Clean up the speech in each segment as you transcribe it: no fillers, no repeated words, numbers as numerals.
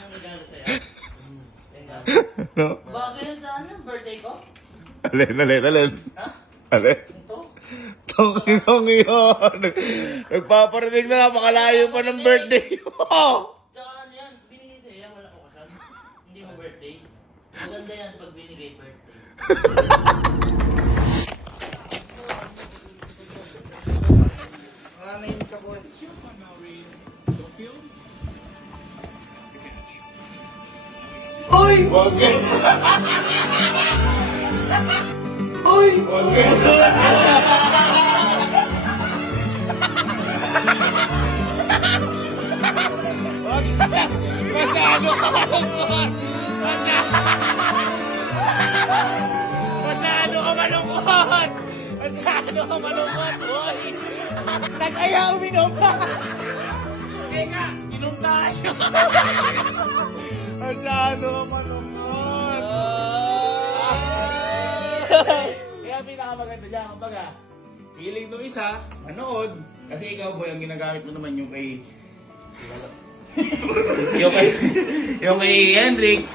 ang regalo sa'yo. No? Bagay yun sa ano, birthday ko? Alin. Ha? Alin? Ito? Tongin yun. Nagpaparinig na napakalayo pa ng birthday mo. Tsaka ano yan, binigay sa'yo yan, wala ko kasal. Hindi mo birthday. Maganda yan pag binigay birthday. Maraming kapon. Uy! Wag ka. Uy! Wag ka. Masyado ka malungkot! Masyado ka malungkot! Masyado ka malungkot, boy! Nag-aya uminom ka! Teka, inom tayo! Masyado ka malungkot! Kaya pinakamaganda dyan, kumbaga, feeling nung isa, manood, kasi ikaw boy, ang ginagamit mo naman yung kay yung kay Hendrik,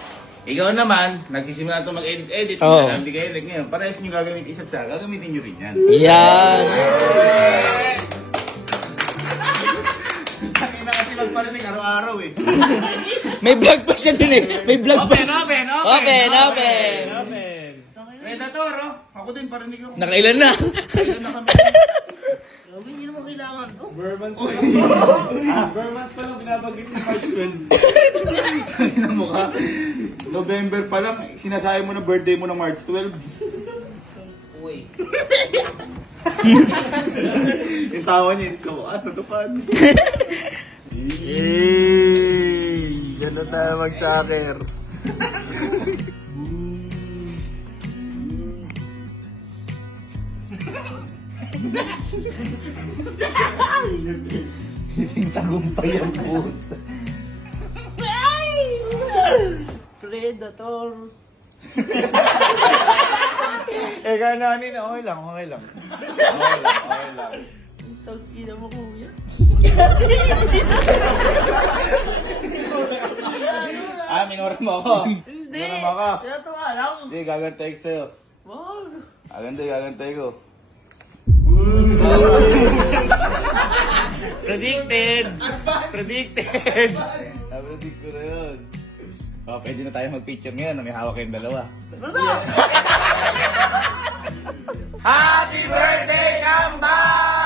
ikaw naman, nagsisimula ito mag-edit, Oo. alam di kay Hendrik ngayon, parehas nyo gagamitin isa't isa, gagamitin nyo rin yan. Yan. Takina kasi magparinig araw-araw eh. May vlog pa siya dun eh. May vlog pa. Open! Predator, oh. Ako din, parinig ako. Nakailan na? Kailan na kami? Grabe, hindi naman kailangan to. Burmans pa lang binabanggit ng March 12. Kailan mo ka? November pa lang, sinasabi mo na birthday mo ng March 12. Uy. Yung tawa niya, sa bukas, natupad. Yay! Gano'n tayo mag-soccer. Yung tagumpay ang puta. Predator. Kananin, okay lang. Okay lang. Tagina mo, kuya. Minura mo ako. Hindi. Minura mo ako. Tinatuwa lang. Hindi, gagantay ko sa'yo. Wag. Gagantay ko. Predicted! Predicted ko na yun. Oh, pwede na tayo mag-picture ngayon. May hawak kayong dalawa. Ano? Happy birthday, Kambal!